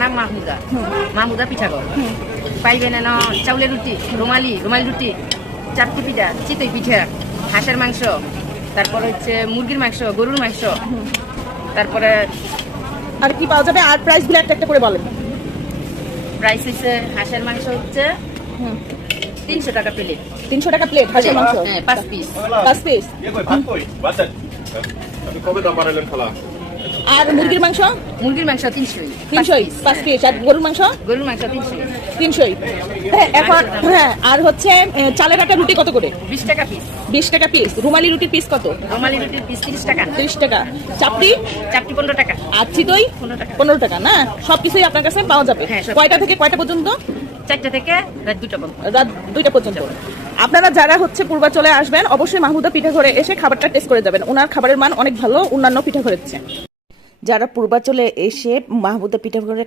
নাম মাহমুদা। মাহমুদা পিঠাঘর পাইবেন না চাউলের রুটি, রুমালি রুটি, চারটি পিঠা, চিতই পিঠা, হাঁসের মাংস, তারপরে হচ্ছে মুরগির মাংস, গরুর মাংস, তারপরে আর কি পাওয়া যাবে? আর প্রাইস গুলো একটা একটা করে বলেন। প্রাইস হচ্ছে হাঁসের মাংস হচ্ছে 300 টাকা প্লেট। 300 টাকা প্লেট হাঁসের মাংস, হ্যাঁ 5 পিস। 5 পিস। আপনি কবে দাম বাড়ালেন খালা? আর মুরগির মাংস? মুরগির মাংস 300, 5 পিস। আর গরুর মাংস? গরুর মাংস 300, 300। হ্যাঁ, এখন হ্যাঁ, আর হচ্ছে চালের আটা রুটি কত করে? 20 টাকা পিস। 20 টাকা পিস। রুমালি রুটির পিস কত? রুমালি রুটির পিস 30 টাকা। 30 টাকা। চাপটি? চারটি 15 টাকা। আর চিতই? 15 টাকা। 15 টাকা। না, সবকিছুই আপনার কাছে পাওয়া যাবে। হ্যাঁ, সব। কয়টা থেকে কয়টা পর্যন্ত? 4টা থেকে রাত 2টা পর্যন্ত। রাত 2টা পর্যন্ত। আপনারা যারা হচ্ছে পূর্বাচলে আসবেন, অবশ্যই মাহমুদা পিঠা ঘরে এসে খাবারটা টেস্ট করে যাবেন। ওনার খাবারের মান অনেক ভালো অন্যান্য পিঠা ঘরের চেয়ে। যারা পূর্বাচলে এসে মাহমুদা পিঠা ঘরে